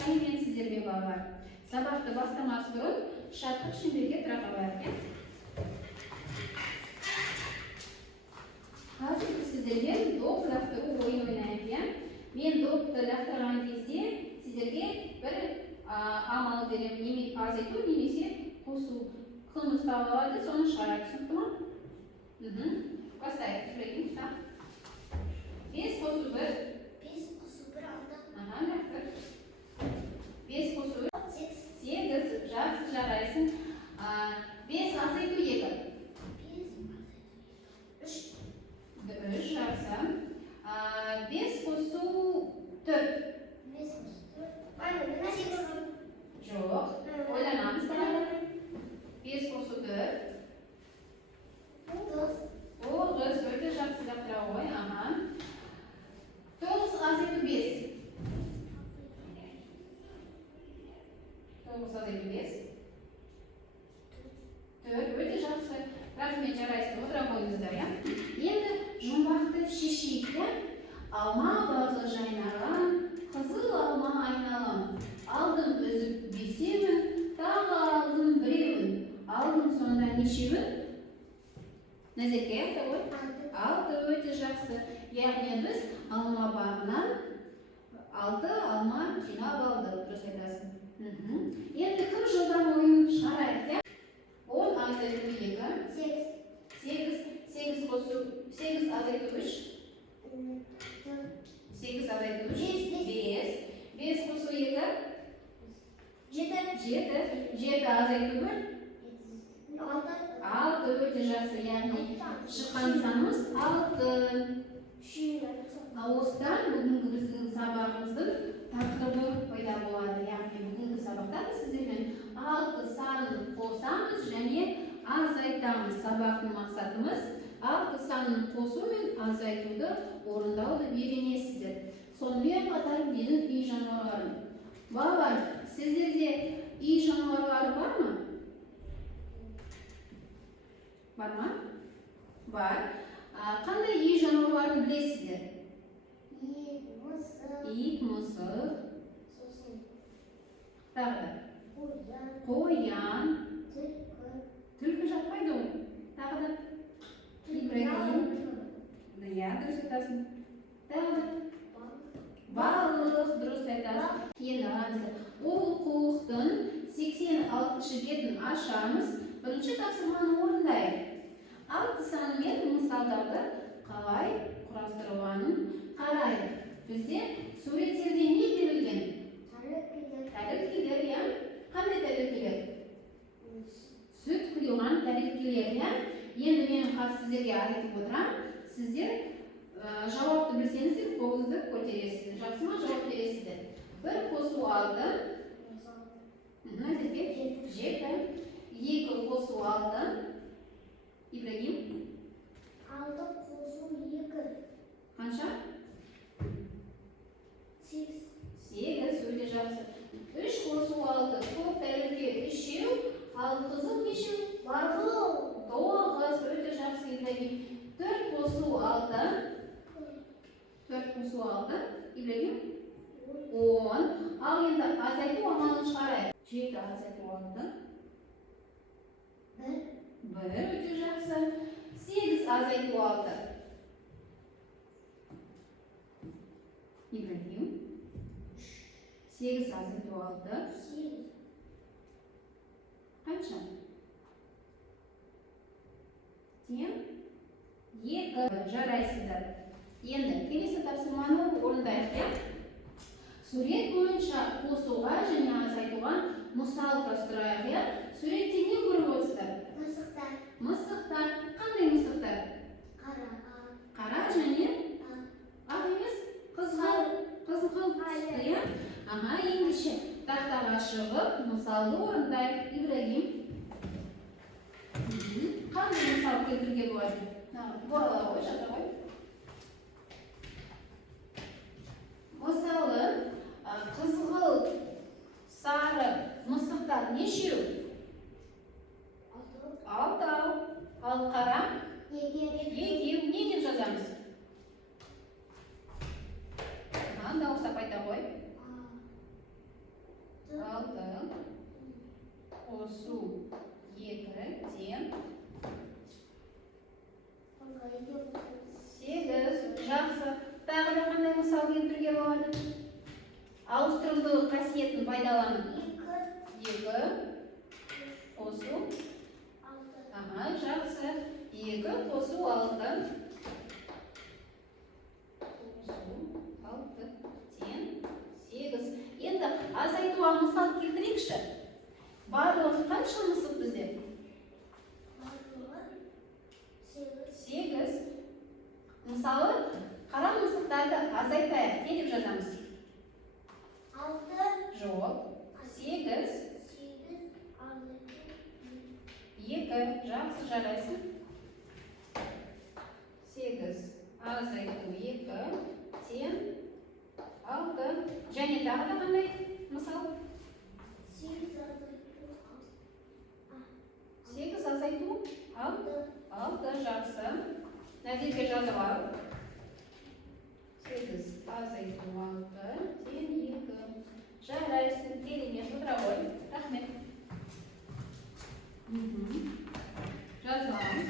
Қаймен сіздерге балалар. Сабақты бастамас бұрын шаттық шеңберге тұра қалайық. Қазір сіздерге доп лақтыру ойын ойнайық. Мен допты лақтырған кезде сіздерге бір амал беремін. Азайту немесе қосу. Қылмыс табылады, соны шығарайық. Түсінікті ма? Бастайық. Жүрегін ұста. 5 қосу 1. 5 қосу 1 6. Лақтыр. 5 қосу 8. Жақсы жарайсың. 5 азайту 2. 3 жақсы. 5 қосу 4. 5 қосу 4. Айна, мен 8. Жоқ. Ойланамыз қалады. 5 қосу 4. 9. Өте жақсы лақтыра ғой. 9 азайту 5. 9 азайту 5. 4. Өте жақсы. Рахмет, жарайсың. Отыра қойыңыздар, я? Енді жұмбақты шешейік. Алма бағы жайнаған, қызыл алма айналам. Алдым үзіп бесеуін, тағы алдым біреуін. Алдым сонда нешеуін? Назерке, айта ғой? 6. Өте жақсы. Яғни біз алма бағынан 6 алма жинап алдық. Дұрыс айтасың. Енді кім жылдам ойын шығарайық? 10 азайту 2. 8 қосу 8 азайту 3. 8 азайту 3. 5 қосу 2. 7 азайту 1. 6. Өте жақсы. Яғни шыққан санымыз 6. Осыдан бүгінгі біздің сабағымыздың тақырыбы пайда болады. Яғни бүгінгі сабақта сіздермен 6 санын қосамыз және азайтамыз. Сабақтың мақсатымыз 6 санын қосу мен азайтуды орындауды үйренесіздер. Сонымен қатар менің үй жануарларым. Балалар, сіздерде үй жануарлары бар ма? Бар ма? Бар. Қандай үй жануарларын білесіздер? Ит, мысық. Тағы да. Қоян. Түлкі жатпайды ол. Тағы да. Ибрагим. Иә, дұрыс айтасың. Тағы да. Балық, дұрыс айтасың. Енді қараңыздар. Оқулықтың 86-шы бетін ашамыз. Бірінші тапсырманы орындайық. 6 санымен мысалдарды қалай құрастырылғанын қарайық. Бізде суреттерде не берілген? Тәрелкелер, я? Қандай тәрелкелер? Сүт құйылған тәрелкелер, я? Енді мен сіздерге айтып отырам. Сіздер жауапты білсеңіздер, қолыңызды көтересіздер. Жақсы ма? Жауап бересіздер. 1 қосу 6. Назерке? 7. 2 қосу 6. Ибрагим? 6 қосу 2. Қанша? 8. 8. Өте жақсы. 3 қосу 6. Көп тәрелке 3-еу. Ал қызыл нешеу? 9. Өте жақсы, Ибрагим. 4 қосу 6. 4 қосу 6. Ибрагим? 10. Ал енді азайту амалын шығарайық. 7 азайту 6. 1. Өте жақсы. 8 азайту 6. Ибрагим? 8 азайту 6. Қанша? Тең? 2. Жарайсыздар. Енді келесі тапсырманы орындайық. Сурет бойынша қосуға және азайтуға мысал құрастырайық. Суретте не көріп отырсыздар? Мысықтар. Қандай мысықтар? Қара және ақ емес? Қызғылт түсті. Ендеше тақтаға шығып, мысалды орындайық. Ибрагим? Қандай мысал келтіруге болады? Болады ғой, жатыр ғой. Мысалы, қызғылт, сары мысықтар нешеу? 6. Ал қара? 2. Не деп жазамыз? Дауыстап айта ғой. қасиетін пайдаланып. 2 2 қосу. 6 Жақсы. 2 қосу 6. Қосу 6 тең 8. Енді азайтуға мысал келтірейікші. Барлығы қанша мысық бізде? 8. Мысалы, қара мысықтарды азайтайық. Не деп жазамыз? 6 Жоқ. 8. 2. Жақсы жарайсың. 8 азайту 2 тең 6. Және тағы да қандай мысал? 8 азайту 6. Жақсы. Нәтиже жазып ал. 8 азайту 6 тең 2. Жарайсың. Керемет. Отыра ғой. Рахмет. Жазып аламыз.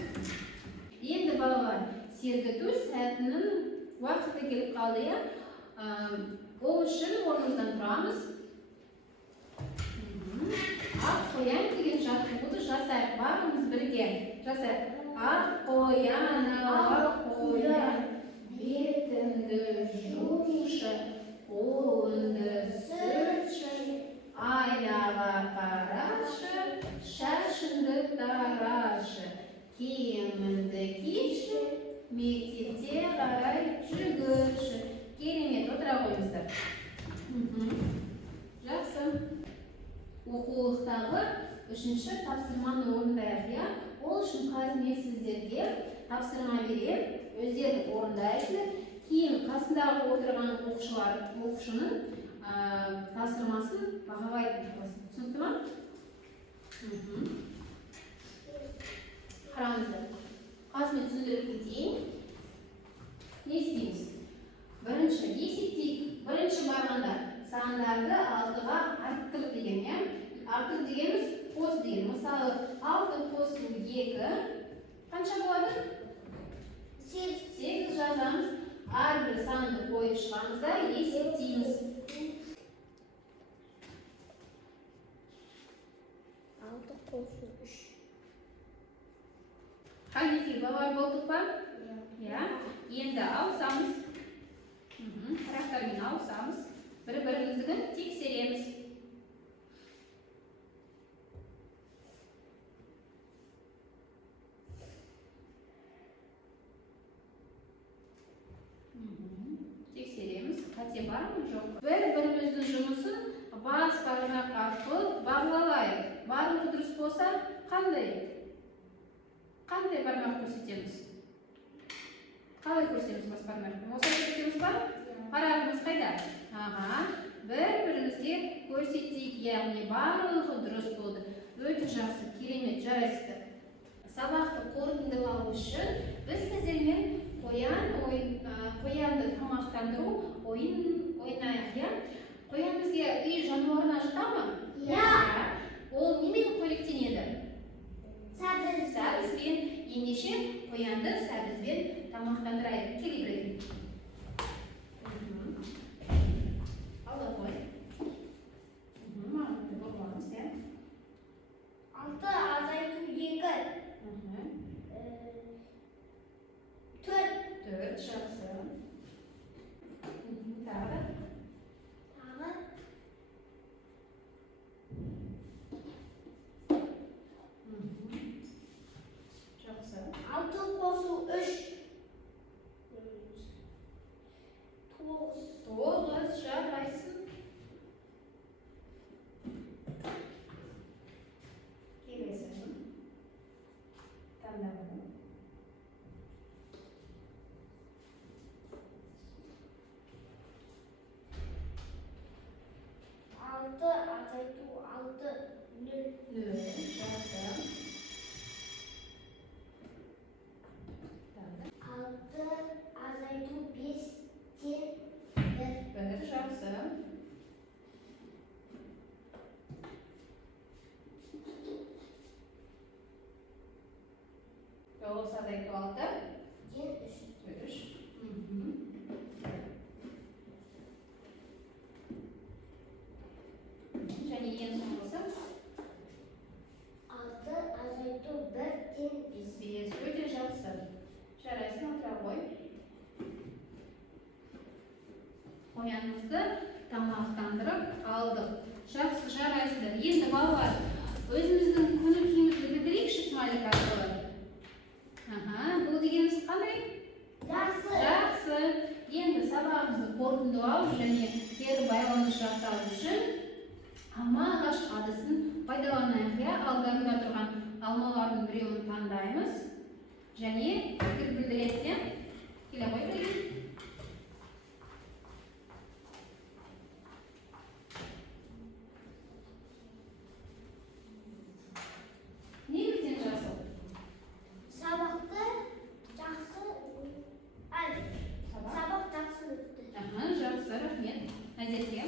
Енді балалар, сергіту сәтінің уақыты келіп қалды, иә? Ол үшін орнымыздан тұрамыз. Ақ қоян деген жаттығуды жасайық. Барлығымыз бірге жасайық. Ақ қоян, бетіңді жушы, қолыңды сүртші, айнаға қарашы, шашыңды тарашы, киіміңді киші, мектепте қарай жүгірші. Керемет, отыра қойыңыздар. Жақсы. Оқулықтағы 3-ші тапсырманы орындайық, иә? Ол үшін қазір мен сіздерге тапсырма берем, өздері орындайсыздар. Кейін қасындағы отырған оқушының тапсырмасын бағалайтын боласың. Түсінікті ме? Қараңыздар. Қазір мен түсіндіріп кетейін. Не істейміз? Бірінші есептейік. Бірінші барғанда сандарды 6-ға арттыр деген, иә? Арттыр дегеніміз қос деген. Мысалы, 6 қосу 2 қанша болады? 8 жазамыз. Әрбір санды қойып шығамыз да есептейміз. 6 қосу 3. Қанекей балалар болдық па? Иә. Енді ауысамыз. Қарақтармен ауысамыз. Бір-біріміздігін тексереміз. Тексереміз. Қате бар ма, жоқ? Бір-біріміздің жұмысын бас бармақ арқылы бағалайық. Барлығы дұрыс болса, қандай бармақ көрсетеміз? Қалай көрсетеміз бас бармақты? Осы көрсетеміз ба? Парағымыз қайда? Бір-бірімізге көрсетейік, яғни барлығы дұрыс болды. Өте жақсы, керемет, жарайсыздар. Сабақты қорытындылау үшін біз сіздермен қоянды тамақтандыру ойнайық, иә? Қоян бізге үй жануарына жата ма? Иә. Ол немен қоректенеді? Сәбізбен. Ендеше қоянды сәбізбен тамақтандырайық. Келе берейік. Алла қой. Мағынды болғаныз, иә? 6 азайту 2. 4. 4 жақсы. Тағы. Жақсы. 6 қосу 3. 9 жарайсың. Келесің. Таңдауы. 6 азайту 6. 0. 0 жақсы. 6 азайту 5 тең 1 жақсы. 9 азайту 6 тең 3. 3. Енді балалар, өзіміздің көңіл-күйімізді білдірейікші смайлик арқылы. Бұл дегеніміз қандай? Жақсы. Жақсы. Енді сабағымызды қорытындылау және кері байланыс жасау үшін алма ағаш әдісін пайдаланайық. Алдарында тұрған алмалардың біреуін таңдаймыз және пікір білдіреді. Келе ғой бірге. Неліктен жасыл? Сабақты жақсы. Сабақ жақсы өтті. Жақсы, рахмет. Назерке.